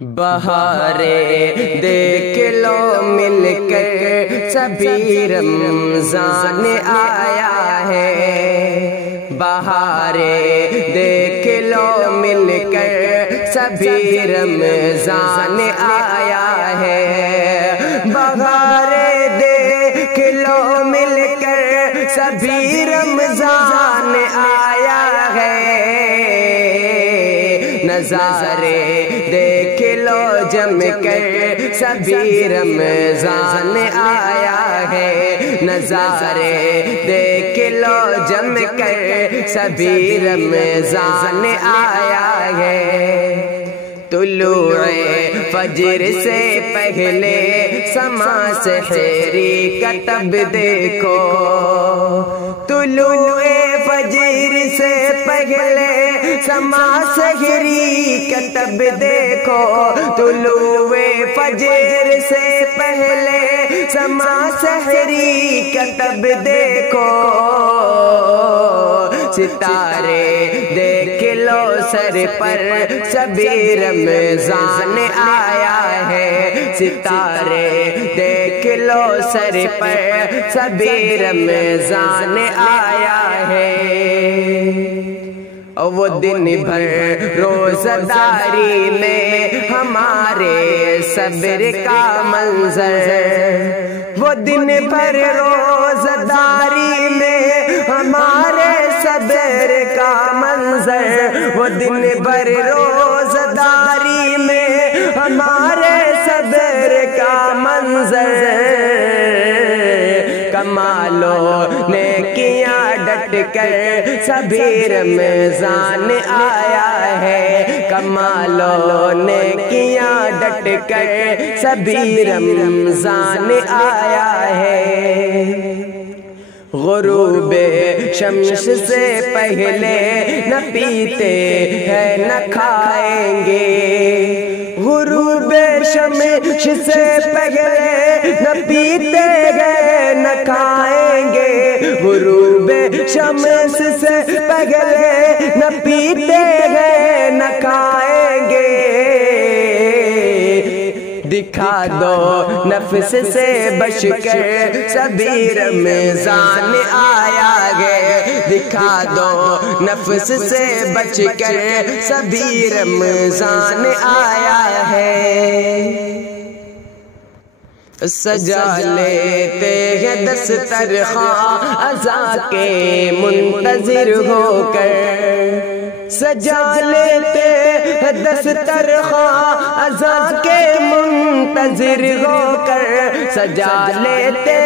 بہاریں دیکھ لو مل کر سبھی رمضان آیا ہے۔ بہاریں دیکھ لو مل کر سبھی رمضان آیا ہے۔ بہاریں دیکھ لو مل کر سبھی رمضان آیا ہے۔ نظارے دیکھ لو جم کر سبھی رمضان آیا ہے۔ نظارے دیکھ لو جم کر سبھی رمضان آیا ہے۔ طلوع فجر سے پہلے سما سحری کا تب دیکھو۔ طلوع فجر سے پہلے سما سحری کا تب دیکھو۔ طلوع فجر سے پہلے سما سحری کا تب دیکھو۔ ستارے دیکھ لو سر پر سبھی رمضان آیا ہے۔ ستارے دیکھ لو سر پر سبھی رمضان آیا ہے۔ وہ دن بھر روزہ داری میں ہمارے صبر کا منظر۔ وہ دن بھر روزہ داری میں ہمارے صبر کا منظر۔ وہ دن بھر روزہ داری میں ہمارے صبر کا منظر۔ کمالوں نے کیا ڈٹ کر سبھی رمضان آیا ہے۔ کمالوں نے کیا ڈٹ کر سبھی رمضان آیا ہے۔ غروب شمس سے پہلے نہ پیتے ہیں نہ کھائیں گے۔ غروب شمس سے پہلے نہ پیتے ہیں نہ کھائیں گے۔ غروب شمس سے پہلے نہ پیتے ہیں نہ کھائیں گے۔ دکھا دو نفس سے بچ کر سبھی رمضان آیا ہے۔ دکھا دو نفس سے بچ کر سبھی رمضان آیا ہے۔ سجا لیتے ہیں دسترخواں عزا کے منتظر ہو کر۔ سجا لیتے ہیں دسترخواں عزا کے منتظر ہو کر۔ سجا لیتے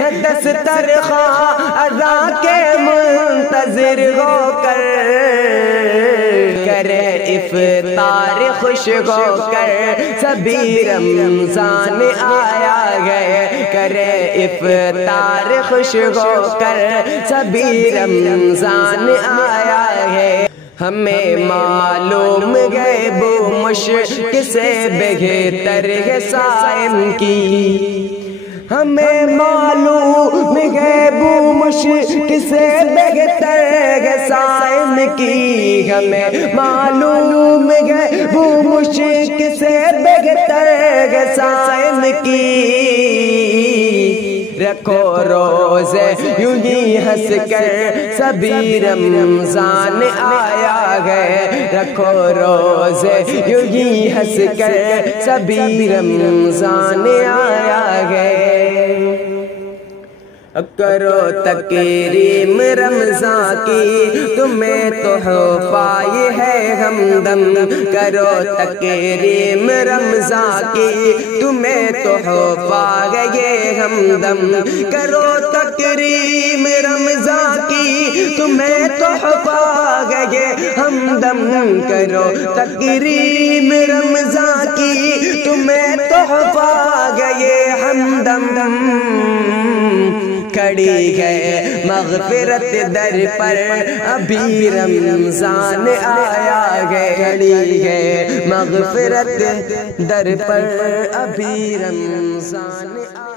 ہیں دسترخواں عزا کے منتظر ہو کر۔ کرے افطار خوش ہو کر سبھی رمضان آیا ہے۔ کرے افطار خوش ہو کر سبھی رمضان آیا ہے۔ ہمیں معلوم غیب و مشرق سے بہتر ہے صائم کی۔ ہمیں معلوم غیب و مشرق سے بہتر ہے صائم کی۔ ہمیں معلوم غیب و مشرق سے بہتر ہے صائم کی۔ رکھو روزے یوں ہی ہنس کر سبھی رمضان آیا ہے۔ رکھو روزے یوں ہی ہنس کر سبھی رمضان آیا ہے۔ کرو تکریم رمضان کی تمہیں تحفہ یہ ہے ہمدم۔ کرو تکریم رمضان کی تمہیں تحفہ یہ ہمدم۔ کرو تکریم رمضان کی تمہیں تحفہ یہ ہمدم۔ کرو تکریم رمضان کی تمہیں تحفہ یہ ہمدم۔ کھڑی ہے مغفرت در پر ابھی رمضان آیا ہے۔ کھڑی ہے مغفرت در پر ابھی رمضان آیا ہے۔